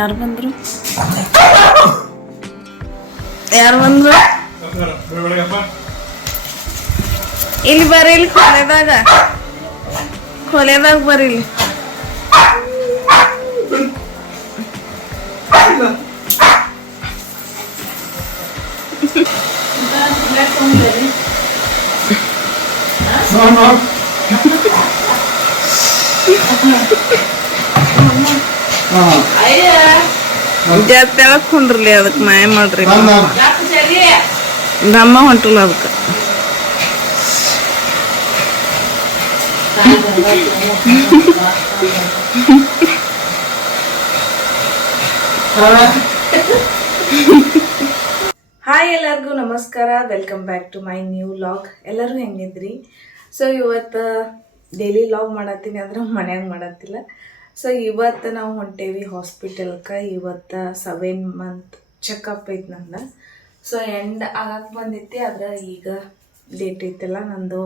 ಯಾರು ಬಂದ್ರು ಶನಿ ಯಾರು ಬಂದ್ರು ಯಾರು ಬಂದ್ರು ಇಲ್ಲಿ ಬರ್ರಿ ಇಲ್ಲಿ ಕೊಲೆದಾಗ ಕೊಲೆದಾಗ ಬರ್ರಿ ಇಲ್ಲಿ ತೆಳಕ್ ಕುಂಡ್ರಲಿ ಅದಕ್ಕೆ ಮಾಯ ಮಾಡ್ರಿ ನಮ್ಮ ಹೊಂಟಲ್ಲ ಅದಕ್ಕೆ. ಹಾಯ್ ಎಲ್ಲರಿಗೂ ನಮಸ್ಕಾರ. Welcome back to my new vlog ಎಲ್ಲರೂ ಹೆಂಗಿದ್ರಿ? ಸೊ ಇವತ್ತು ಡೈಲಿ ಲಾಗ್ ಮಾಡತ್ತೀನಿ ಅಂದ್ರೆ ಮನ್ಯಾಗ ಮಾಡತ್ತಿಲ್ಲ. ಸೊ ಇವತ್ತು ನಾವು ಹೊಂಟೇವಿ ಹಾಸ್ಪಿಟಲ್ಗೆ ಇವತ್ತು ಸೆವೆನ್ ಮಂತ್ ಚೆಕಪ್ ಐತೆ ನಂದು. ಸೊ ಎಂಡ್ ಆಗಕ್ಕೆ ಬಂದಿತ್ತು, ಆದ್ರೆ ಈಗ ಡೇಟ್ ಐತಲ್ಲ, ನಂದು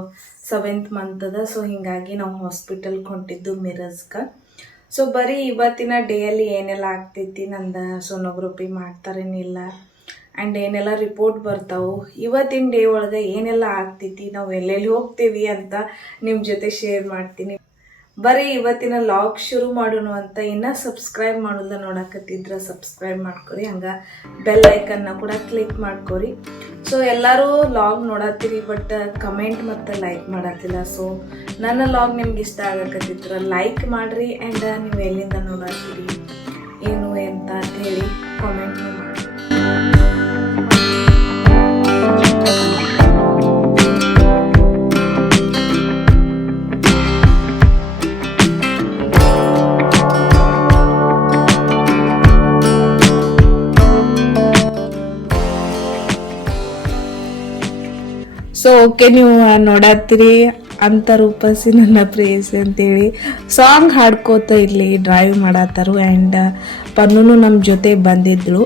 ಸೆವೆಂತ್ ಮಂತ್ ಅದ. ಸೊ ಹಿಂಗಾಗಿ ನಾವು ಹಾಸ್ಪಿಟಲ್ಗೆ ಹೊಂಟಿದ್ದು ಮಿರಜ್ಗೆ ಸೊ ಬರೀ ಇವತ್ತಿನ ಡೇಯಲ್ಲಿ ಏನೆಲ್ಲ ಆಗ್ತೈತಿ ನಂದು ಸೋನೋಗ್ರಫಿ ಮಾಡ್ತಾರೇನಿಲ್ಲ ಆ್ಯಂಡ್ ಏನೆಲ್ಲ ರಿಪೋರ್ಟ್ ಬರ್ತಾವು, ಇವತ್ತಿನ ಡೇ ಒಳಗೆ ಏನೆಲ್ಲ ಆಗ್ತೈತಿ, ನಾವು ಎಲ್ಲೆಲ್ಲಿ ಹೋಗ್ತೀವಿ ಅಂತ ನಿಮ್ಮ ಜೊತೆ ಶೇರ್ ಮಾಡ್ತೀನಿ. ಬರೀ ಇವತ್ತಿನ ಲಾಗ್ ಶುರು ಮಾಡೋಣ ಅಂತ ಇನ್ನ ಸಬ್ಸ್ಕ್ರೈಬ್ ಮಾಡೋದ ನೋಡಕತ್ತಿದ್ರ ಸಬ್ಸ್ಕ್ರೈಬ್ ಮಾಡ್ಕೊರಿ, ಹಂಗ ಬೆಲ್ ಐಕನ್ನ ಕೂಡ ಕ್ಲಿಕ್ ಮಾಡ್ಕೊರಿ. ಸೊ ಎಲ್ಲರೂ ಲಾಗ್ ನೋಡತ್ತೀರಿ ಬಟ್ ಕಮೆಂಟ್ ಮತ್ತು ಲೈಕ್ ಮಾಡತ್ತಿಲ್ಲ ಸೊ ನನ್ನ ಲಾಗ್ ನಿಮ್ಗೆ ಇಷ್ಟ ಆಗಕತ್ತಿದ್ರ ಲೈಕ್ ಮಾಡ್ರಿ ಆ್ಯಂಡ್ ನೀವು ಎಲ್ಲಿಂದ ನೋಡತ್ತೀರಿ, ಏನು ಅಂತ ಹೇಳಿ ಕಾಮೆಂಟ್ ಮಾಡಿ ಸೊ ಓಕೆ ನೀವು ನೋಡತ್ತೀರಿ ಅಂತ ರೂಪಿಸಿ ನನ್ನ ಪ್ರೇಯಸಿ ಅಂತೇಳಿ ಸಾಂಗ್ ಹಾಡ್ಕೋತ ಇಲ್ಲಿ ಡ್ರೈವ್ ಮಾಡತ್ತಾರು ಆ್ಯಂಡ್ ಪನ್ನುನು ನಮ್ಮ ಜೊತೆ ಬಂದಿದ್ರು.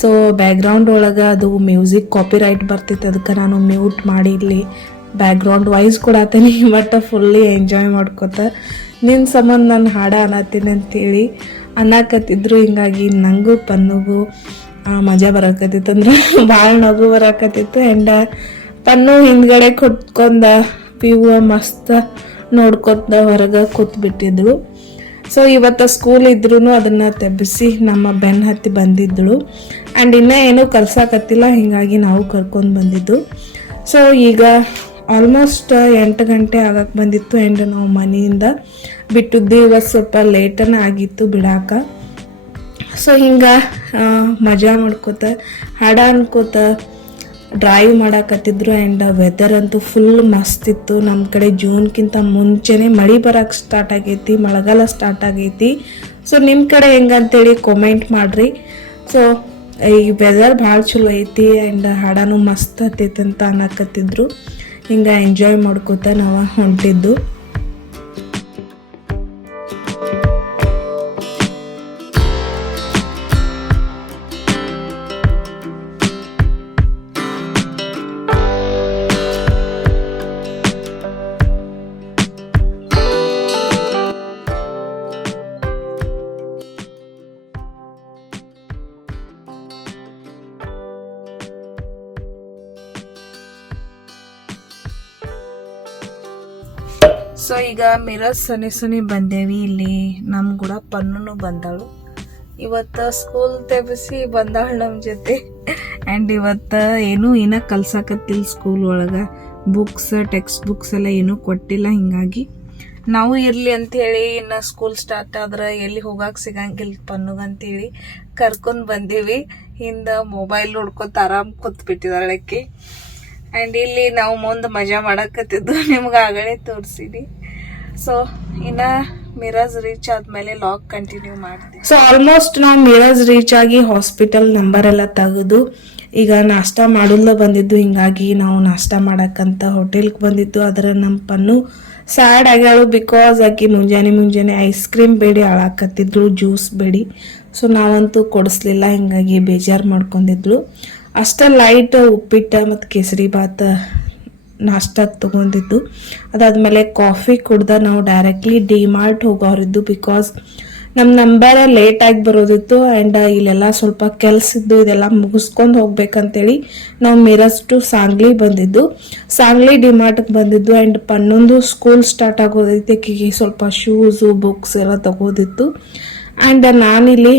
ಸೊ ಬ್ಯಾಕ್ಗ್ರೌಂಡ್ ಒಳಗೆ ಅದು ಮ್ಯೂಸಿಕ್ ಕಾಪಿ ರೈಟ್ ಬರ್ತಿತ್ತು, ಅದಕ್ಕೆ ನಾನು ಮ್ಯೂಟ್ ಮಾಡಿ ಇಲ್ಲಿ ಬ್ಯಾಕ್ಗ್ರೌಂಡ್ ವಾಯ್ಸ್ ಕೊಡತ್ತೀನಿ ಬಟ್ ಫುಲ್ಲಿ ಎಂಜಾಯ್ ಮಾಡ್ಕೋತ ನಿನ್ನ ಸಂಬಂಧ ನಾನು ಹಾಡ ಅನ್ನತ್ತೀನಿ ಅಂತೇಳಿ ಅನ್ನಕತ್ತಿದ್ರು. ಹಿಂಗಾಗಿ ನನಗೂ ಪನ್ನುಗೂ ಮಜಾ ಬರಕತ್ತಿತ್ತು ಅಂದ್ರೆ ಭಾಳ ನಗು ಬರಕತ್ತಿತ್ತು. ಆ್ಯಂಡ್ ಪನ್ನು ಹಿಂದ್ಗಡೆ ಕುತ್ಕೊಂಡ ವ್ಯೂ ಮಸ್ತ್ ನೋಡ್ಕೊತ ಹೊರಗೆ ಕೂತ್ಬಿಟ್ಟಿದ್ಳು. ಸೊ ಇವತ್ತು ಸ್ಕೂಲ್ ಇದ್ರೂ ಅದನ್ನ ತೆಬ್ಬಿಸಿ ನಮ್ಮ ಬೆನ್ ಹತ್ತಿ ಬಂದಿದ್ದಳು ಆ್ಯಂಡ್ ಇನ್ನೂ ಏನೂ ಕಲ್ಸಾಕತ್ತಿಲ್ಲ, ಹೀಗಾಗಿ ನಾವು ಕರ್ಕೊಂಡು ಬಂದಿದ್ದು. ಸೊ ಈಗ ಆಲ್ಮೋಸ್ಟ್ ಎಂಟು ಗಂಟೆ ಆಗಕ್ಕೆ ಬಂದಿತ್ತು ಆ್ಯಂಡ್ ನಾವು ಮನೆಯಿಂದ ಬಿಟ್ಟಿದ್ದು. ಇವತ್ತು ಸ್ವಲ್ಪ ಲೇಟನೇ ಆಗಿತ್ತು ಬಿಡಾಕ. ಸೊ ಹಿಂಗೆ ಮಜಾ ಮಾಡ್ಕೋತ, ಹಾಡ ಅನ್ಕೋತ ಡ್ರೈವ್ ಮಾಡಾಕತ್ತಿದ್ರು ಆ್ಯಂಡ್ ವೆದರ್ ಅಂತೂ ಫುಲ್ ಮಸ್ತ್ ಇತ್ತು. ನಮ್ಮ ಕಡೆ ಜೂನ್ಗಿಂತ ಮುಂಚೆನೇ ಮಳೆ ಬರಕ್ಕೆ ಸ್ಟಾರ್ಟ್ ಆಗೈತಿ, ಮಳೆಗಾಲ ಸ್ಟಾರ್ಟ್ ಆಗೈತಿ. ಸೊ ನಿಮ್ಮ ಕಡೆ ಹೆಂಗಂತೇಳಿ ಕಾಮೆಂಟ್ ಮಾಡಿರಿ. ಸೊ ಈ ವೆದರ್ ಭಾಳ ಚಲೋ ಐತಿ ಆ್ಯಂಡ್ ಹಾಡನೂ ಮಸ್ತ್ ಹತ್ತೈತಿ ಅಂತ ಅನ್ನಕತ್ತಿದ್ರು. ಹಿಂಗೆ ಎಂಜಾಯ್ ಮಾಡ್ಕೋತ ನಾವು ಹೊಂಟಿದ್ದು. ಸೊ ಈಗ ಮಿರರ್ ಸನಿ ಸನಿ ಬಂದೇವಿ. ಇಲ್ಲಿ ನಮ್ ಕೂಡ ಪನ್ನು ಬಂದಾಳು. ಇವತ್ತ ಸ್ಕೂಲ್ ತೆಗಿಸಿ ಬಂದಾಳು ನಮ್ಮ ಜೊತೆ. ಆ್ಯಂಡ್ ಇವತ್ತ ಏನು ಏನ ಕಲ್ಸಾಕತ್ತಿಲ್ಲ ಸ್ಕೂಲ್ ಒಳಗ. ಬುಕ್ಸ್ ಟೆಕ್ಸ್ಟ್ ಬುಕ್ಸ್ ಎಲ್ಲ ಏನೂ ಕೊಟ್ಟಿಲ್ಲ ಹಿಂಗಾಗಿ. ನಾವು ಇರ್ಲಿ ಹೇಳಿ ಇನ್ನ ಸ್ಕೂಲ್ ಸ್ಟಾರ್ಟ್ ಆದ್ರೆ ಎಲ್ಲಿ ಹೋಗಕ್ಕೆ ಸಿಗಂಗಿಲ್ಲ ಪನ್ನುಗಂತೇಳಿ ಕರ್ಕೊಂಡು ಬಂದೀವಿ. ಹಿಂದ ಮೊಬೈಲ್ ನೋಡ್ಕೊತ ಆರಾಮ್ ಕೂತ್ಬಿಟ್ಟಿದ್ದಾಳಕ್ಕೆ ಆ್ಯಂಡ್ ಇಲ್ಲಿ ನಾವು ಮುಂದೆ ಮಜಾ ಮಾಡಕತ್ತಿದ್ದು ನಿಮ್ಗೆ ಆಗಲೇ ತೋರಿಸಿನಿ. ಸೊ ಇನ್ನ ಮಿರಾಜ್ ರೀಚ್ ಆದ್ಮೇಲೆ ಲಾಕ್ ಕಂಟಿನ್ಯೂ ಮಾಡ್ತೀವಿ ಸೊ ಆಲ್ಮೋಸ್ಟ್ ನಾವು ಮಿರಾಜ್ ರೀಚ್ ಆಗಿ ಹಾಸ್ಪಿಟಲ್ ನಂಬರ್ ಎಲ್ಲ ತೆಗೆದು, ಈಗ ನಾಷ್ಟ ಮಾಡಲ್ಲ ಬಂದಿದ್ದು, ಹಿಂಗಾಗಿ ನಾವು ನಾಷ್ಟ ಮಾಡಕ್ಕಂತ ಹೋಟೆಲ್ಗೆ ಬಂದಿದ್ದು. ಅದರ ನಮ್ಮ ಪನ್ನು ಸ್ಯಾಡ್ ಆಗ್ಯಾಳು ಬಿಕಾಸ್ ಆಕಿ ಮುಂಜಾನೆ ಮುಂಜಾನೆ ಐಸ್ ಕ್ರೀಮ್ ಬೇಡಿ ಹಾಳಾಕತ್ತಿದ್ರು ಜ್ಯೂಸ್ ಬೇಡಿ. ಸೊ ನಾವಂತೂ ಕೊಡಿಸ್ಲಿಲ್ಲ, ಹಿಂಗಾಗಿ ಬೇಜಾರು ಮಾಡ್ಕೊಂಡಿದ್ಳು. ಅಷ್ಟ ಲೈಟ್ ಉಪ್ಪಿಟ್ಟು ಮತ್ತು ಕೇಸರಿ ಭಾತ್ ನಾಷ್ಟಕ್ಕೆ ತೊಗೊಂಡಿದ್ದು. ಅದಾದಮೇಲೆ ಕಾಫಿ ಕುಡ್ದ ನಾವು ಡೈರೆಕ್ಟ್ಲಿ ಡಿ ಮಾರ್ಟ್ ಹೋಗೋರಿದ್ದು ಬಿಕಾಸ್ ನಮ್ಮ ನಂಬರ್ ಲೇಟ್ ಆಗಿ ಬರೋದಿತ್ತು ಆ್ಯಂಡ್ ಇಲ್ಲೆಲ್ಲ ಸ್ವಲ್ಪ ಕೆಲಸದ್ದು ಇದೆಲ್ಲ ಮುಗಿಸ್ಕೊಂಡು ಹೋಗ್ಬೇಕಂತೇಳಿ ನಾವು ಮಿರಸ್ ಟು ಸಾಂಗ್ಲಿ ಬಂದಿದ್ದು. ಸಾಂಗ್ಲಿ ಡಿಮಾರ್ಟ್ಗೆ ಬಂದಿದ್ದು ಆ್ಯಂಡ್ ಪನ್ನೊಂದು ಸ್ಕೂಲ್ ಸ್ಟಾರ್ಟ್ ಆಗೋದಿತ್ತು ಸ್ವಲ್ಪ ಶೂಸು ಬುಕ್ಸ್ ಎಲ್ಲ ತಗೋದಿತ್ತು. ಆ್ಯಂಡ್ ನಾನಿಲ್ಲಿ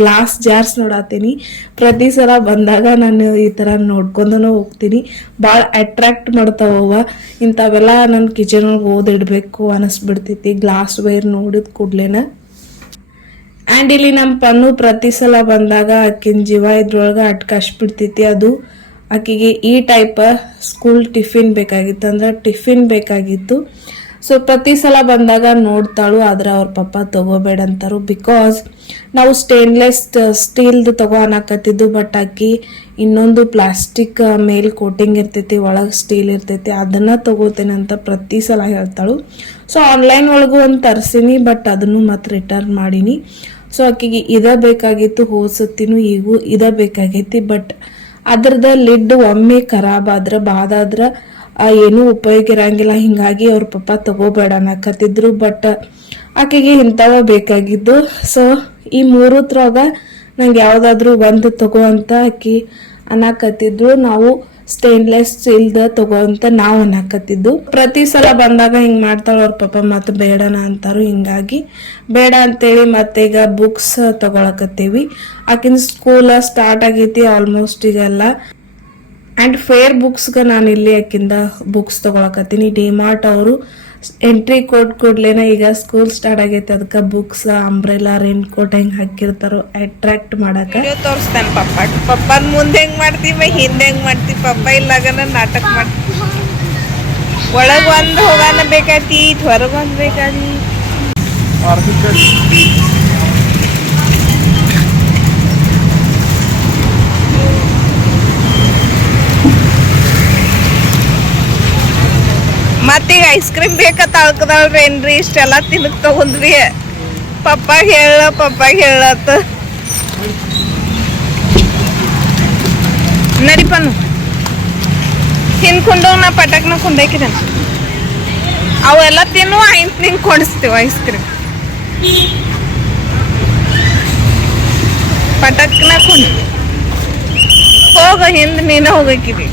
ಗ್ಲಾಸ್ ಜಾರ್ಸ್ ನೋಡತ್ತೀನಿ ಪ್ರತಿ ಸಲ ಬಂದಾಗ ನಾನು ಈ ಥರ ನೋಡ್ಕೊಂಡು ಹೋಗ್ತೀನಿ. ಭಾಳ ಅಟ್ರಾಕ್ಟ್ ಮಾಡ್ತಾವವ ಇಂಥವೆಲ್ಲ ನನ್ನ ಕಿಚನ್ ಒಳಗೆ ಓದಿಡ್ಬೇಕು ಅನ್ನಿಸ್ಬಿಡ್ತೈತಿ ಗ್ಲಾಸ್ ವೈರ್ ನೋಡಿದ ಕೂಡ್ಲೇನ. ಆ್ಯಂಡ್ ಇಲ್ಲಿ ನಮ್ಮ ಪನ್ನು ಪ್ರತಿ ಸಲ ಬಂದಾಗ ಆಕಿನ ಜೀವ ಇದ್ರೊಳಗೆ ಅಟ್ಕಾಶ್ ಬಿಡ್ತೈತಿ ಅದು. ಆಕಿಗೆ ಈ ಟೈಪ್ ಸ್ಕೂಲ್ ಟಿಫಿನ್ ಬೇಕಾಗಿತ್ತು ಅಂದ್ರೆ ಟಿಫಿನ್ ಬೇಕಾಗಿತ್ತು. ಸೊ ಪ್ರತಿ ಸಲ ಬಂದಾಗ ನೋಡ್ತಾಳು, ಆದ್ರೆ ಅವ್ರ ಪಪ್ಪ ತಗೋಬೇಡ ಅಂತಾರು ಬಿಕಾಸ್ ನಾವು ಸ್ಟೇನ್ಲೆಸ್ ಸ್ಟೀಲ್ದು ತಗೋ ಅನ್ನಕತ್ತಿದ್ದು ಬಟ್ ಆಕಿ ಇನ್ನೊಂದು ಪ್ಲಾಸ್ಟಿಕ್ ಮೇಲ್ ಕೋಟಿಂಗ್ ಇರ್ತೈತಿ, ಒಳಗೆ ಸ್ಟೀಲ್ ಇರ್ತೈತಿ, ಅದನ್ನ ತಗೋತೇನೆ ಅಂತ ಪ್ರತಿ ಸಲ ಹೇಳ್ತಾಳು. ಸೊ ಆನ್ಲೈನ್ ಒಳಗೂ ಒಂದು ತರ್ಸೀನಿ ಬಟ್ ಅದನ್ನು ಮತ್ತೆ ರಿಟರ್ನ್ ಮಾಡೀನಿ. ಸೊ ಆಕಿಗೆ ಇದ ಬೇಕಾಗಿತ್ತು, ಹೋಸತ್ತಿನೂ ಈಗೂ ಇದ ಬೇಕಾಗೈತಿ ಬಟ್ ಅದ್ರದ ಲಿಡ್ ಒಮ್ಮೆ ಖರಾಬ್ ಆದ್ರ ಬಾದಾದ್ರ ಏನೂ ಉಪಯೋಗ ಇರಂಗಿಲ್ಲ, ಹಿಂಗಾಗಿ ಅವ್ರ ಪಪ್ಪ ತಗೋಬೇಡ ಅನ್ನಕತ್ತಿದ್ರು. ಬಟ್ ಆಕೆಗೆ ಇಂಥವ ಬೇಕಾಗಿದ್ದು. ಸೊ ಈ ಮೂರತ್ರೊಳಗ ನಂಗೆ ಯಾವುದಾದ್ರೂ ಒಂದು ತಗೋ ಅಂತ ಆಕಿ ಅನ್ನಕತ್ತಿದ್ರು. ನಾವು ಸ್ಟೇನ್ಲೆಸ್ ಸ್ಟೀಲ್ದ ತಗೋ ಅಂತ ನಾವು ಅನ್ನಕತ್ತಿದ್ದು. ಪ್ರತಿ ಸಲ ಬಂದಾಗ ಹಿಂಗೆ ಮಾಡ್ತಾಳ, ಅವ್ರ ಪಪ್ಪ ಮತ್ತೆ ಬೇಡನ ಅಂತಾರು. ಹಿಂಗಾಗಿ ಬೇಡ ಅಂತೇಳಿ ಮತ್ತೆ ಈಗ ಬುಕ್ಸ್ ತಗೊಳಕತ್ತೀವಿ. ಆಕಿನ ಸ್ಕೂಲ್ ಸ್ಟಾರ್ಟ್ ಆಗೈತಿ ಆಲ್ಮೋಸ್ಟ್ ಈಗೆಲ್ಲ. ಆ್ಯಂಡ್ ಫೇರ್ ಬುಕ್ಸ್ಗೆ ನಾನು ಇಲ್ಲಿ ಆಕಿಂದ ಬುಕ್ಸ್ ತಗೊಳಕತ್ತೀನಿ. ಡಿಮಾರ್ಟ್ ಅವರು ಎಂಟ್ರಿ ಕೋಡ್ ಕೊಡ್ಲೇನ ಈಗ ಸ್ಕೂಲ್ ಸ್ಟಾರ್ಟ್ ಆಗೈತೆ. ಅದಕ್ಕೆ ಬುಕ್ಸ್ ಅಂಬ್ರೆಲಾ ರೈನ್ ಕೋಟ್ ಹೆಂಗ್ ಹಾಕಿರ್ತಾರೋ ಅಟ್ರಾಕ್ಟ್ ಮಾಡಕ್ಕೆ ತೋರಿಸ್ತಾನೆ ತೋರಿಸ್ತೇನೆ ಪಪ್ಪ. ಪಪ್ಪನ ಮುಂದೆ ಹೆಂಗ್ ಮಾಡ್ತೀವಿ ಹಿಂದೆ ಹೆಂಗ್ ಮಾಡ್ತೀವಿ ಪಪ್ಪ. ಇಲ್ಲಾಗನ ನಾಟಕ ಮಾಡ್ತೀವಿ ಒಳಗೆ ಒಂದು ಹೋಗಾನ ಬೇಕಾತಿ ಹೊರಗೆ ಒಂದು ಬೇಕಾದಿ. ಮತ್ತೀಗ ಐಸ್ ಕ್ರೀಮ್ ಬೇಕತ್ತ ಅಳ್ಕದಳ್ರಿ ಏನ್ರಿ ಇಷ್ಟೆಲ್ಲ ತಿನ್ನಕ್ ತಗೊಂಡ್ರಿ ಪಪ್ಪ ಹೇಳ ಪಪ್ಪ ಹೇಳತ್ತ ನಡಿಪನು. ತಿನ್ಕೊಂಡು ನಾ ಪಟಕ್ನ ಕುಂದಾಕಿದ ಅವೆಲ್ಲ ತಿನ್ನು ಐಂತ್ ನಿಂಗೆ ಕೊಡಿಸ್ತೀವಿ ಐಸ್ ಕ್ರೀಮ್ ಪಟಕ್ನ ಕುಂಡ. ಹೋಗ, ಹಿಂದೆ ನೀನ ಹೋಗಕ್ಕಿದಿ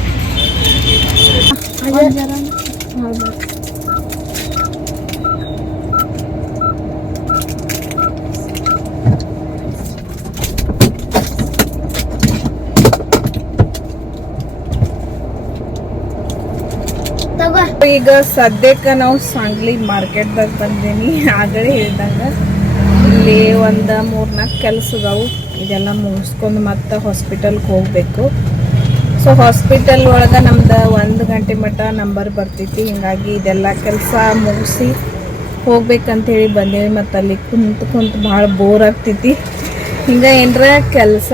ಈಗ ಸದ್ಯಕ್ಕೆ ನಾವು ಸಾಂಗ್ಲಿ ಮಾರ್ಕೆಟ್ದಾಗ ಬಂದೇನಿ. ಆಗಲೇ ಹೇಳ್ದಂಗ ಇಲ್ಲಿ ಒಂದು ಮೂರ್ನಾಲ್ಕು ಕೆಲಸದವು ಇದೆಲ್ಲ ಮುಗಿಸ್ಕೊಂಡು ಮತ್ತೆ ಹಾಸ್ಪಿಟಲ್ಗೆ ಹೋಗಬೇಕು. ಸೊ ಹಾಸ್ಪಿಟಲ್ ಒಳಗೆ ನಮ್ದು ಒಂದು ಗಂಟೆ ಮಟ್ಟ ನಂಬರ್ ಬರ್ತೈತಿ ಹಿಂಗಾಗಿ ಇದೆಲ್ಲ ಕೆಲಸ ಮುಗಿಸಿ ಹೋಗ್ಬೇಕಂತ ಹೇಳಿ ಬಂದೇವಿ. ಮತ್ತು ಅಲ್ಲಿ ಕುಂತು ಕುಂತು ಭಾಳ ಬೋರ್ ಆಗ್ತೈತಿ ಹಿಂಗೆ ಏನರ ಕೆಲಸ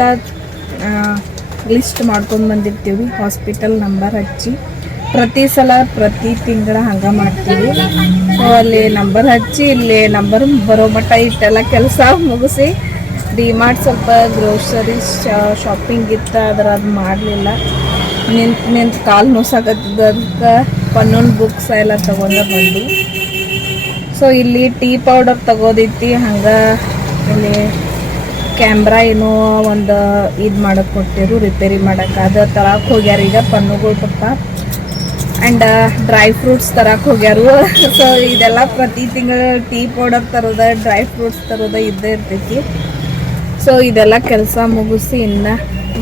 ಲಿಸ್ಟ್ ಮಾಡ್ಕೊಂಡು ಬಂದಿರ್ತೀವಿ. ಹಾಸ್ಪಿಟಲ್ ನಂಬರ್ ಹಚ್ಚಿ ಪ್ರತಿ ಸಲ ಪ್ರತಿ ತಿಂಗಳ ಹಂಗೆ ಮಾಡ್ತೀವಿ. ಸೊ ಅಲ್ಲಿ ನಂಬರ್ ಹಚ್ಚಿ ಇಲ್ಲಿ ನಂಬರ್ ಬರೋ ಮಟ್ಟ ಇಷ್ಟೆಲ್ಲ ಕೆಲಸ ಮುಗಿಸಿ ಡಿಮಾರ್ಟ್ ಸ್ವಲ್ಪ ಗ್ರೋಸರೀಸ್ ಶಾಪಿಂಗ್ ಇತ್ತು ಅದರ ಅದು ಮಾಡಲಿಲ್ಲ. ನಿಂತು ನಿಂತು ಕಾಲು ನೋಸಾಕತ್ತಿದ್ದು ಪನ್ನೊಂದು ಬುಕ್ಸ್ ಎಲ್ಲ ತೊಗೊಂಡ ಬಂದು ಸೊ ಇಲ್ಲಿ ಟೀ ಪೌಡರ್ ತಗೋದೈತಿ, ಹಂಗೆ ಇಲ್ಲಿ ಕ್ಯಾಮ್ರಾ ಏನೋ ಒಂದು ಇದು ಮಾಡಕ್ಕೆ ಕೊಟ್ಟಿರು ರಿಪೇರಿ ಮಾಡಕ್ಕೆ ಅದು ತರಕ್ಕೆ ಹೋಗ್ಯಾರ, ಈಗ ಪನ್ನುಗಳು ಪಪ್ಪ. ಆ್ಯಂಡ್ ಡ್ರೈ ಫ್ರೂಟ್ಸ್ ತರಕ್ಕೆ ಹೋಗ್ಯಾರು. ಸೊ ಇದೆಲ್ಲ ಪ್ರತಿ ತಿಂಗಳು ಟೀ ಪೌಡರ್ ತರೋದ ಡ್ರೈ ಫ್ರೂಟ್ಸ್ ತರೋದ ಇದ್ದೇ ಇರ್ತೈತಿ. ಸೊ ಇದೆಲ್ಲ ಕೆಲಸ ಮುಗಿಸಿ ಇನ್ನು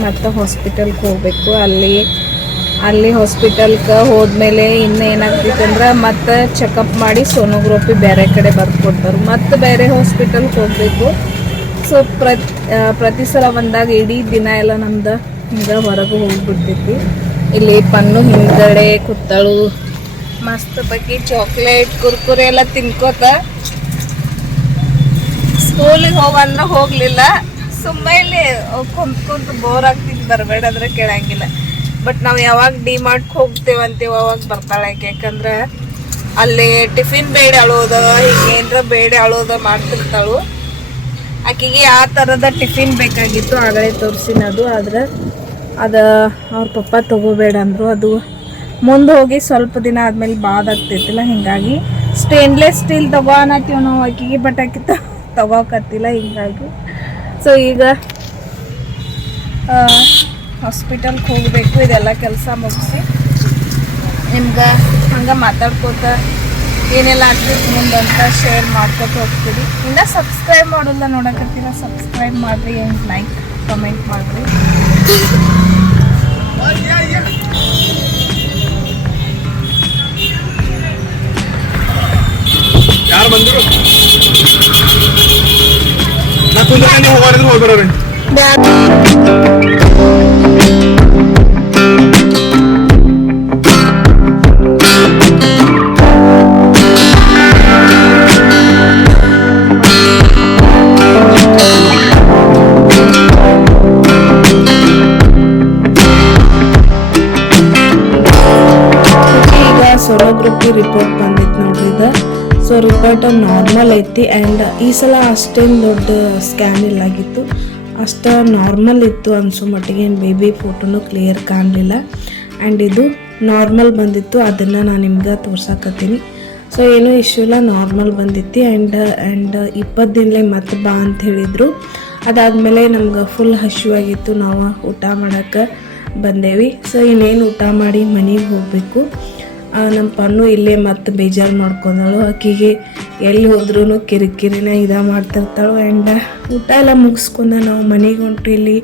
ಮತ್ತೆ ಹಾಸ್ಪಿಟಲ್ಗೆ ಹೋಗ್ಬೇಕು. ಅಲ್ಲಿ ಅಲ್ಲಿ ಹಾಸ್ಪಿಟಲ್ಗೆ ಹೋದ್ಮೇಲೆ ಇನ್ನು ಏನಾಗ್ತಿತ್ತು ಅಂದ್ರೆ ಮತ್ತೆ ಚೆಕಪ್ ಮಾಡಿ ಸೋನೋಗ್ರಫಿ ಬೇರೆ ಕಡೆ ಬರ್ಕೊಡ್ತಾರೆ. ಮತ್ತೆ ಬೇರೆ ಹಾಸ್ಪಿಟಲ್ಗೆ ಹೋಗಬೇಕು. ಸೊ ಪ್ರತಿ ಪ್ರತಿ ಸಲ ಬಂದಾಗ ಇಡೀ ದಿನ ಎಲ್ಲ ನಮ್ದು ಹಿಂಗೆ ಹೊರಗೆ ಹೋಗ್ಬಿಡ್ತೈತಿ. ಇಲ್ಲಿ ಪನ್ನು ಹಿಂದ್ಗಡೆ, ಕುತ್ತಳು, ಮಸ್ತ್ ಬಗ್ಗೆ ಚಾಕ್ಲೇಟ್ ಕುರ್ಕುರೆ ಎಲ್ಲ ತಿನ್ಕೋತ ಸ್ಕೂಲಿಗೆ ಹೋಗಂದ್ರೆ ಹೋಗ್ಲಿಲ್ಲ. ಸುಮ್ಮನೆ ಇಲ್ಲಿ ಕುಂತ್ ಕುಂತು ಬೋರ್ ಆಗ್ತಿತ್ತು ಬರಬೇಡ ಅಂದ್ರೆ ಕೇಳಂಗಿಲ್ಲ. ಬಟ್ ನಾವು ಯಾವಾಗ ಡಿ ಮಾರ್ಟ್ಗೆ ಹೋಗ್ತೇವಂತೀವಿ ಅವಾಗ ಬರ್ತಾಳೆ ಯಾಕಂದ್ರೆ ಅಲ್ಲಿ ಟಿಫಿನ್ ಬೇಡ ಅಳೋದ ಹಿಂಗೇನ್ರ ಬೇಡ ಅಳೋದ ಮಾಡ್ತಿರ್ತಾಳು. ಆಕೆಗೆ ಆ ಥರದ ಟಿಫಿನ್ ಬೇಕಾಗಿತ್ತು, ಆಗಲೇ ತೋರಿಸಿನದು ಆದ್ರೆ ಅದು ಅವ್ರ ಪಪ್ಪ ತಗೋಬೇಡ ಅಂದರು. ಅದು ಮುಂದೆ ಹೋಗಿ ಸ್ವಲ್ಪ ದಿನ ಆದ್ಮೇಲೆ ಬಾದ್ ಆಗ್ತೈತಿಲ್ಲ ಹಿಂಗಾಗಿ ಸ್ಟೇನ್ಲೆಸ್ ಸ್ಟೀಲ್ ತಗೋ ಅನ್ನತ್ತೀವಿ ನಾವು ಆಕಿಗೆ ಬಟ್ ಆಕಿ ತಗೋಕತ್ತಿಲ್ಲ, ಹಿಂಗಾಗಿ. ಸೊ ಈಗ ಹಾಸ್ಪಿಟಲ್ಗೆ ಹೋಗಬೇಕು ಇದೆಲ್ಲ ಕೆಲಸ ಮುಗಿಸಿ. ನಿಮ್ಗೆ ಹಂಗೆ ಮಾತಾಡ್ಕೋತ ಏನೆಲ್ಲ ಆಗ್ತೈತೆ ಮುಂದಂತ ಶೇರ್ ಮಾಡ್ಕೊತ ಹೋಗ್ತೀವಿ ಇನ್ನೂ ಸಬ್ಸ್ಕ್ರೈಬ್ ಮಾಡೋಲ್ಲ ನೋಡಕತ್ತೀರ ಸಬ್ಸ್ಕ್ರೈಬ್ ಮಾಡಿರಿ ಏನು ಲೈಕ್ ಕಮೆಂಟ್ ಮಾಡಿರಿ. ಯಾರು ಬಂದ್ರು? ನಾ ಕುಂದ್ರೆ ನೀವು ಹೋಗೋರಿದ್ರು ಹೋಗ್ಬರೋರಿ ಈಗ ಐತಿ ಆ್ಯಂಡ್ ಈ ಸಲ ಅಷ್ಟೇನು ದೊಡ್ಡ ಸ್ಕ್ಯಾನ್ ಇಲ್ಲಾಗಿತ್ತು. ಅಷ್ಟು ನಾರ್ಮಲ್ ಇತ್ತು ಅನ್ಸೋ ಮಟ್ಟಿಗೆ ಬೇಬಿ ಫೋಟೋನು ಕ್ಲಿಯರ್ ಕಾಣಲಿಲ್ಲ. ಆ್ಯಂಡ್ ಇದು ನಾರ್ಮಲ್ ಬಂದಿತ್ತು, ಅದನ್ನು ನಾನು ನಿಮ್ಗೆ ತೋರ್ಸಕತ್ತೀನಿ. ಸೊ ಏನೂ ಇಶ್ಯೂ ಇಲ್ಲ ನಾರ್ಮಲ್ ಬಂದಿತ್ತು. ಆ್ಯಂಡ್ ಆ್ಯಂಡ್ ಇಪ್ಪತ್ತು ದಿನಲೇ ಮತ್ತೆ ಬಾ ಅಂತ ಹೇಳಿದರು. ಅದಾದಮೇಲೆ ನಮ್ಗೆ ಫುಲ್ ಹಸಿವಾಗಿತ್ತು ನಾವು ಊಟ ಮಾಡೋಕ್ಕೆ ಬಂದೇವಿ. ಸೊ ಇನ್ನೇನು ಊಟ ಮಾಡಿ ಮನೆಗೆ ಹೋಗಬೇಕು. ನಮ್ಮ ಪಣ್ಣು ಇಲ್ಲೇ ಮತ್ತೆ ಬೇಜಾರು ಮಾಡ್ಕೊಂಡಳು. ಆಕಿಗೆ ಎಲ್ಲಿ ಹೋದ್ರೂ ಕಿರಿಕಿರಿನ ಇದ ಮಾಡ್ತಿರ್ತಾಳು. ಆ್ಯಂಡ್ ಊಟ ಎಲ್ಲ ಮುಗಿಸ್ಕೊಂಡ ನಾವು ಮನೆಗೆ ಹೊಂಟು ಇಲ್ಲಿ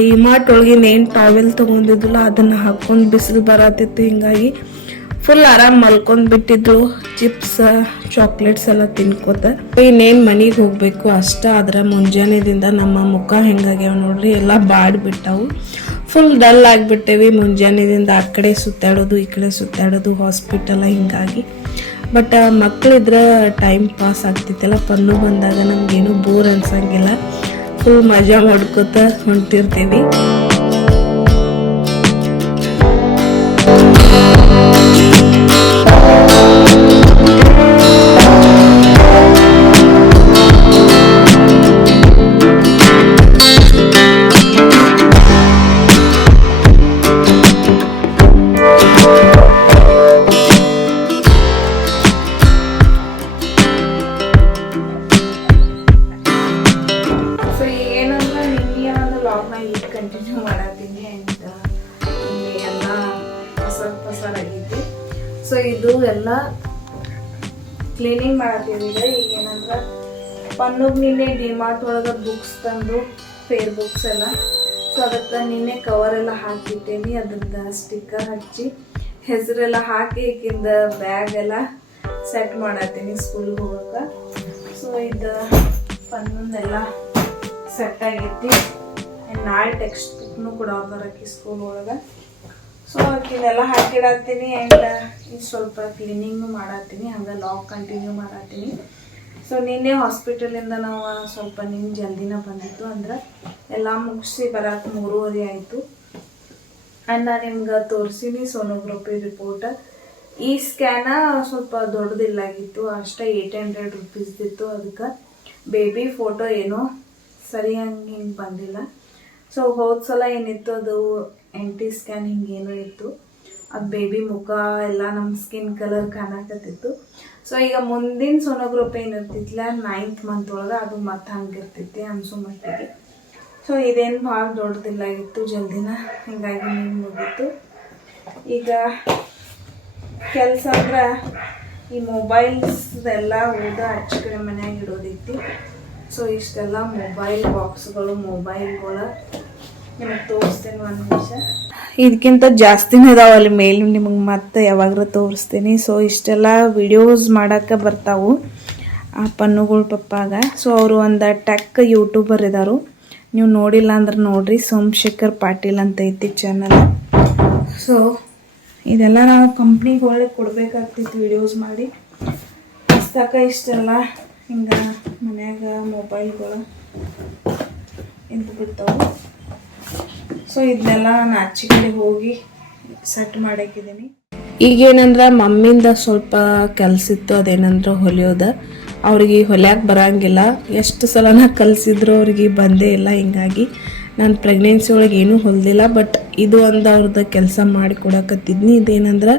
ಡಿಮಾರ್ಟ್ ಒಳಗಿನ ಏನು ಟಾವೆಲ್ ತೊಗೊಂಡಿದ್ಲು ಅದನ್ನು ಹಾಕ್ಕೊಂಡು ಬಿಸಿಲು ಬರತ್ತಿತ್ತು ಹಿಂಗಾಗಿ ಫುಲ್ ಆರಾಮ್ ಮಲ್ಕೊಂಡ್ ಬಿಟ್ಟಿದ್ರು. ಚಿಪ್ಸ್ ಚಾಕ್ಲೇಟ್ಸ್ ಎಲ್ಲ ತಿನ್ಕೋತ. ಇನ್ನೇನು ಮನೆಗೆ ಹೋಗ್ಬೇಕು ಅಷ್ಟ, ಅದ್ರ ಮುಂಜಾನೆದಿಂದ ನಮ್ಮ ಮುಖ ಹೆಂಗಾಗ್ಯಾವ ನೋಡ್ರಿ, ಎಲ್ಲ ಬಾಡ್ಬಿಟ್ಟವು. ಫುಲ್ ಡಲ್ ಆಗಿಬಿಟ್ಟೇವಿ ಮುಂಜಾನೆದಿಂದ ಆ ಕಡೆ ಸುತ್ತಾಡೋದು, ಈ ಕಡೆ ಸುತ್ತಾಡೋದು ಹಾಸ್ಪಿಟಲ ಹಿಂಗಾಗಿ. ಬಟ್ ಮಕ್ಕಳಿದ್ರೆ ಟೈಮ್ ಪಾಸ್ ಆಗ್ತಿತ್ತಲ್ಲ, ಪನ್ನು ಬಂದಾಗ ನಮಗೇನು ಬೋರ್ ಅನ್ಸಂಗಿಲ್ಲ. ಫುಲ್ ಮಜಾ ಮಾಡ್ಕೋತ ಹೊಂಟಿರ್ತೀವಿ. ಆಗೈತಿ ಸೊ ಇದು ಎಲ್ಲ ಕ್ಲೀನಿಂಗ್ ಮಾಡತ್ತೀವಿ ಈಗ ಏನಂದ್ರೆ, ಪನ್ನುಗ್ ನಿನ್ನೆ ಡಿಮಾರ್ಟ್ ಒಳಗೆ ಬುಕ್ಸ್ ತಂದು ಫೇರ್ ಬುಕ್ಸ್ ಎಲ್ಲ. ಸೊ ಅದಕ್ಕೆ ನಿನ್ನೆ ಕವರ್ ಎಲ್ಲ ಹಾಕಿಟ್ಟೇನಿ. ಅದ್ರದ್ದು ಸ್ಟಿಕ್ಕರ್ ಹಚ್ಚಿ, ಹೆಸರೆಲ್ಲ ಹಾಕಿ ಈಗಿಂದ ಬ್ಯಾಗ್ ಎಲ್ಲ ಸೆಟ್ ಮಾಡತ್ತೀನಿ ಸ್ಕೂಲ್ಗೆ ಹೋಗಕ್ಕೆ. ಸೊ ಇದು ಪನ್ನೊಂದೆಲ್ಲ ಸೆಟ್ ಆಗೈತಿ ನಾಳೆ ಟೆಕ್ಸ್ಟ್ ಬುಕ್ನು ಕೂಡ ಬರಕ್ಕೆ ಸ್ಕೂಲ್ ಒಳಗೆ. ಸೊ ಆಕಿನೆಲ್ಲ ಹಾಕಿಡತ್ತೀನಿ ಆ್ಯಂಡ್ ಇದು ಸ್ವಲ್ಪ ಕ್ಲೀನಿಂಗು ಮಾಡತ್ತೀನಿ ಹಂಗೆ ಲಾಕ್ ಕಂಟಿನ್ಯೂ ಮಾಡತ್ತೀನಿ ಸೊ ನಿನ್ನೆ ಹಾಸ್ಪಿಟಲಿಂದ ನಾವು ಸ್ವಲ್ಪ ನಿಮ್ಮ ಜಲ್ದಿನ ಬಂದಿತ್ತು ಅಂದ್ರೆ ಎಲ್ಲ ಮುಗಿಸಿ ಬರಕ್ಕೆ ಮೂರುವರೆ ಆಯಿತು. ಆ್ಯಂಡ್ ನಾನು ನಿಮ್ಗೆ ತೋರಿಸಿನಿ ಸೋನೋಗ್ರಫಿ ರಿಪೋರ್ಟ್ ಈ ಸ್ಕ್ಯಾನ ಸ್ವಲ್ಪ ದೊಡ್ಡದಿಲ್ಲಾಗಿತ್ತು, ಅಷ್ಟೇ ಏಯ್ಟ್ ಹಂಡ್ರೆಡ್ ರುಪೀಸ್ದಿತ್ತು ಅದಕ್ಕೆ ಬೇಬಿ ಫೋಟೋ ಏನೋ ಸರಿ ಹಂಗೆ ಹಿಂಗೆ ಬಂದಿಲ್ಲ. ಸೊ ಹೋದ ಸಲ ಏನಿತ್ತು ಅದು ಎಂಟಿ ಸ್ಕ್ಯಾನ್ ಹಿಂಗೆ ಏನೋ ಇತ್ತು. ಅದು ಬೇಬಿ ಮುಖ ಎಲ್ಲ ನಮ್ಮ ಸ್ಕಿನ್ ಕಲರ್ ಕಾಣಕತ್ತಿತ್ತು. ಸೊ ಈಗ ಮುಂದಿನ ಸೋನೋಗ್ರಫಿ ಏನಿರ್ತಿತ್ತಲ್ಲ ನೈನ್ತ್ ಮಂತ್ ಒಳಗೆ ಅದು ಮತ್ತೆ ಹಂಗಿರ್ತೈತಿ ಅನ್ಸೋ ಮಟ್ಟಿಗೆ ಸೊ ಇದೇನು ಭಾಳ ದೊಡ್ಡದಿಲ್ಲ, ಇತ್ತು ಜಲ್ದಿನ. ಹಿಂಗಾಗಿ ನೀನು ಮುಗೀತು. ಈಗ ಕೆಲಸ ಅಂದ್ರೆ ಈ ಮೊಬೈಲ್ಸ್ ಎಲ್ಲ ಓದ ಹಚ್ಚ ಕಡೆ ಮನ್ಯಾಗ ಇಡೋದೈತಿ ಸೊ ಇಷ್ಟೆಲ್ಲ ಮೊಬೈಲ್ ಬಾಕ್ಸ್ಗಳು ಮೊಬೈಲ್ಗಳು ಒಂದು ಇದಕ್ಕಿಂತ ಜಾಸ್ತಿನೇ ಇದಾವೆ ಅಲ್ಲಿ ಮೇಲೆ ನಿಮಗೆ ಮತ್ತೆ ಯಾವಾಗ್ರೂ ತೋರಿಸ್ತೀನಿ. ಸೊ ಇಷ್ಟೆಲ್ಲ ವಿಡಿಯೋಸ್ ಮಾಡೋಕ್ಕೆ ಬರ್ತಾವು. ಆ ಪನ್ನುಗಳು ಪಪ್ಪಾಗ. ಸೊ ಅವರು ಒಂದು ಟೆಕ್ ಯೂಟ್ಯೂಬರ್ ಇದ್ದಾರು ನೀವು ನೋಡಿಲ್ಲ ಅಂದ್ರೆ ನೋಡ್ರಿ. ಸೋಮಶೇಖರ್ ಪಾಟೀಲ್ ಅಂತ ಐತಿ ಚಾನಲ್ ಸೊ ಇದೆಲ್ಲ ನಾವು ಕಂಪ್ನಿಗೆ ಒಳ್ಳೆ ಕೊಡ್ಬೇಕಾಗ್ತಿತ್ತು ವಿಡಿಯೋಸ್ ಮಾಡಿ. ಪುಸ್ತಕ ಇಷ್ಟೆಲ್ಲ ಹಿಂಗೆ ಮನ್ಯಾಗ ಮೊಬೈಲ್ಗಳು ಇದು ಬಿಡ್ತಾವೆ. ಸೊ ಇದನ್ನೆಲ್ಲ ನಾನು ಆಚೆ ಕಡೆ ಹೋಗಿ ಸೆಟ್ ಮಾಡಾಕಿದ್ದೀನಿ ಈಗೇನಂದ್ರೆ ಮಮ್ಮಿಂದ ಸ್ವಲ್ಪ ಕೆಲಸ ಇತ್ತು ಹೊಲಿಯೋದು ಹೊಲಿಯೋದ. ಅವ್ರಿಗೆ ಹೊಲ್ಯಾಕ ಬರಂಗಿಲ್ಲ. ಎಷ್ಟು ಸಲನ ಕಲಿಸಿದ್ರು ಅವ್ರಿಗೆ ಬಂದೇ ಇಲ್ಲ, ಹಿಂಗಾಗಿ ನಾನು ಪ್ರೆಗ್ನೆನ್ಸಿ ಒಳಗೆ ಏನೂ ಹೊಲ್ದಿಲ್ಲ. ಬಟ್ ಇದು ಒಂದು ಅವ್ರದ್ದು ಕೆಲಸ ಮಾಡಿ ಕೊಡಕತ್ತಿದ್ನಿ. ಇದೇನಂದ್ರೆ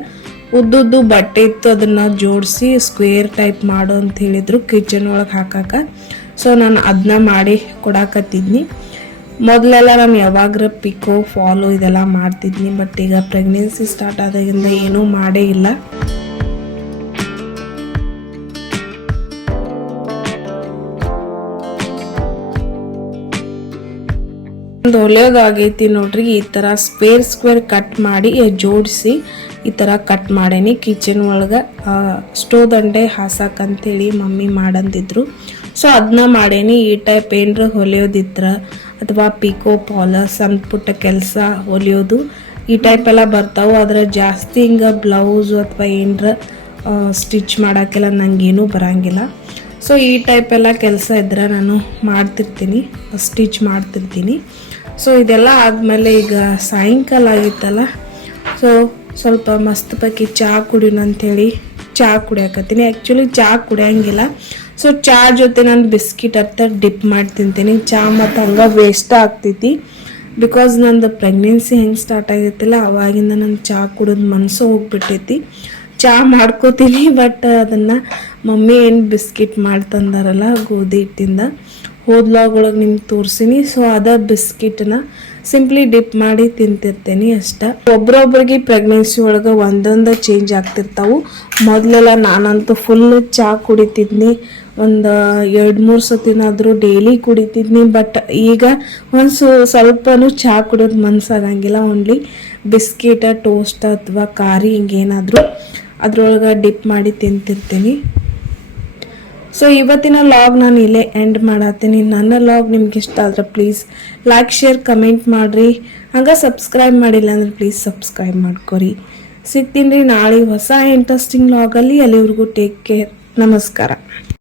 ಉದ್ದುದ್ದು ಬಟ್ಟೆ ಇತ್ತು, ಅದನ್ನು ಜೋಡಿಸಿ ಸ್ಕ್ವೇರ್ ಟೈಪ್ ಮಾಡು ಅಂತ ಹೇಳಿದರು ಕಿಚನ್ ಒಳಗೆ ಹಾಕಕ್ಕೆ ಸೊ ನಾನು ಅದನ್ನ ಮಾಡಿ ಕೊಡಾಕತ್ತಿದ್ನಿ. ಮೊದಲೆಲ್ಲ ನಾನು ಯಾವಾಗ್ರ ಪಿಕೋ ಫಾಲೋ ಇದೆಲ್ಲ ಮಾಡ್ತಿದ್ನಿ ಬಟ್ ಈಗ ಪ್ರೆಗ್ನೆನ್ಸಿ ಸ್ಟಾರ್ಟ್ ಆದಾಗಿಂದ ಏನೂ ಮಾಡೇ ಇಲ್ಲ. ಒಂದು ಒಲೆಯೋದಾಗೈತಿ ನೋಡ್ರಿ, ಈ ಥರ ಸ್ಕ್ವೇರ್ ಸ್ಕ್ವೇರ್ ಕಟ್ ಮಾಡಿ ಜೋಡಿಸಿ ಈ ಥರ ಕಟ್ ಮಾಡೇನಿ. ಕಿಚನ್ ಒಳಗೆ ಸ್ಟೋ ದಂಡೆ ಹಾಸಕ್ಕಂತೇಳಿ ಮಮ್ಮಿ ಮಾಡಂದಿದ್ರು ಸೊ ಅದನ್ನ ಮಾಡೇನಿ. ಈ ಟೈಪ್ ಏನರ ಹೊಲಿಯೋದಿದ್ರ ಅಥವಾ ಪಿಕೋ ಪಾಲರ್ಸ್ ಅಂತ ಪುಟ್ಟ ಕೆಲಸ ಹೊಲಿಯೋದು, ಈ ಟೈಪ್ ಎಲ್ಲ ಬರ್ತಾವೆ. ಆದರೆ ಜಾಸ್ತಿ ಹಿಂಗೆ ಬ್ಲೌಸ್ ಅಥವಾ ಏನರ ಸ್ಟಿಚ್ ಮಾಡೋಕ್ಕೆಲ್ಲ ನನಗೇನು ಬರಂಗಿಲ್ಲ. ಸೊ ಈ ಟೈಪ್ ಎಲ್ಲ ಕೆಲಸ ಇದ್ರೆ ನಾನು ಮಾಡ್ತಿರ್ತೀನಿ ಸ್ಟಿಚ್ ಮಾಡ್ತಿರ್ತೀನಿ. ಸೊ ಇದೆಲ್ಲ ಆದಮೇಲೆ ಈಗ ಸಾಯಂಕಾಲ ಆಗಿತ್ತಲ್ಲ ಸೊ ಸ್ವಲ್ಪ ಮಸ್ತ್ ಪೈಕಿ ಚಹಾ ಕುಡಿಯೋಣ ಅಂಥೇಳಿ ಚಹಾ ಕುಡಿಯಾಕತ್ತೀನಿ. ಆ್ಯಕ್ಚುಲಿ ಚಹಾ ಕುಡಿಯಂಗಿಲ್ಲ. ಸೊ ಚಾ ಜೊತೆ ನಾನು ಬಿಸ್ಕಿಟ್ ಅರ್ಥ ಡಿಪ್ ಮಾಡಿ ತಿಂತೀನಿ. ಚಾ ಮತ್ತು ಹಂಗೆ ವೇಸ್ಟ್ ಆಗ್ತೈತಿ. ಬಿಕಾಸ್ ನಂದು ಪ್ರೆಗ್ನೆನ್ಸಿ ಹೆಂಗೆ ಸ್ಟಾರ್ಟ್ ಆಗಿರ್ತಿಲ್ಲ ಅವಾಗಿಂದ ನಾನು ಚಾ ಕುಡಿಯೋದು ಮನಸ್ಸು ಹೋಗ್ಬಿಟ್ಟೈತಿ. ಚಾ ಮಾಡ್ಕೋತೀನಿ ಬಟ್ ಅದನ್ನು ಮಮ್ಮಿ ಏನು ಬಿಸ್ಕಿಟ್ ಮಾಡ್ತಂದಾರಲ್ಲ, ಗೋಧಿ ಹಿಟ್ಟಿಂದ ಹೋದ್ಲಾಗೊಳಗೆ ನಿಮ್ಗೆ ತೋರಿಸಿನಿ. ಸೊ ಅದ ಬಿಸ್ಕಿಟ್ನ ಸಿಂಪ್ಲಿ ಡಿಪ್ ಮಾಡಿ ತಿಂತಿರ್ತೀನಿ ಅಷ್ಟ. ಒಬ್ರೊಬ್ರಿಗೆ ಪ್ರೆಗ್ನೆನ್ಸಿ ಒಳಗೆ ಒಂದೊಂದು ಚೇಂಜ್ ಆಗ್ತಿರ್ತಾವು. ಮೊದಲೆಲ್ಲ ನಾನಂತೂ ಫುಲ್ ಚಹಾ ಕುಡಿತಿದ್ನಿ. ಒಂದು ಎರಡು ಮೂರು ಸತಿನಾದರೂ ಡೈಲಿ ಕುಡಿತಿದ್ನಿ. ಬಟ್ ಈಗ ಒಂದು ಸ್ವಲ್ಪನೂ ಚಹಾ ಕುಡಿಯೋದು ಮನಸ್ಸಾಗಂಗಿಲ್ಲ ಓನ್ಲಿ ಬಿಸ್ಕಿಟ ಟೋಸ್ಟ್ ಅಥವಾ ಖಾರಿ ಹಿಂಗೇನಾದರೂ ಅದ್ರೊಳಗೆ ಡಿಪ್ ಮಾಡಿ ತಿಂತಿರ್ತೀನಿ. ಸೊ ಇವತ್ತಿನ ಲಾಗ್ ನಾನು ಇಲ್ಲೇ ಎಂಡ್ ಮಾಡತ್ತೀನಿ. ನನ್ನ ಲಾಗ್ ನಿಮ್ಗೆ ಇಷ್ಟ ಆದ್ರೆ ಪ್ಲೀಸ್ ಲೈಕ್ ಶೇರ್ ಕಮೆಂಟ್ ಮಾಡಿರಿ. ಹಂಗೆ ಸಬ್ಸ್ಕ್ರೈಬ್ ಮಾಡಿಲ್ಲ ಅಂದ್ರೆ ಪ್ಲೀಸ್ ಸಬ್ಸ್ಕ್ರೈಬ್ ಮಾಡ್ಕೊರಿ. ಸಿಗ್ತೀನಿ ರೀ ನಾಳೆ ಹೊಸ ಇಂಟ್ರೆಸ್ಟಿಂಗ್ ಲಾಗಲ್ಲಿ ಅಲ್ಲಿವರೆಗೂ ಟೇಕ್ ಕೇರ್ ನಮಸ್ಕಾರ.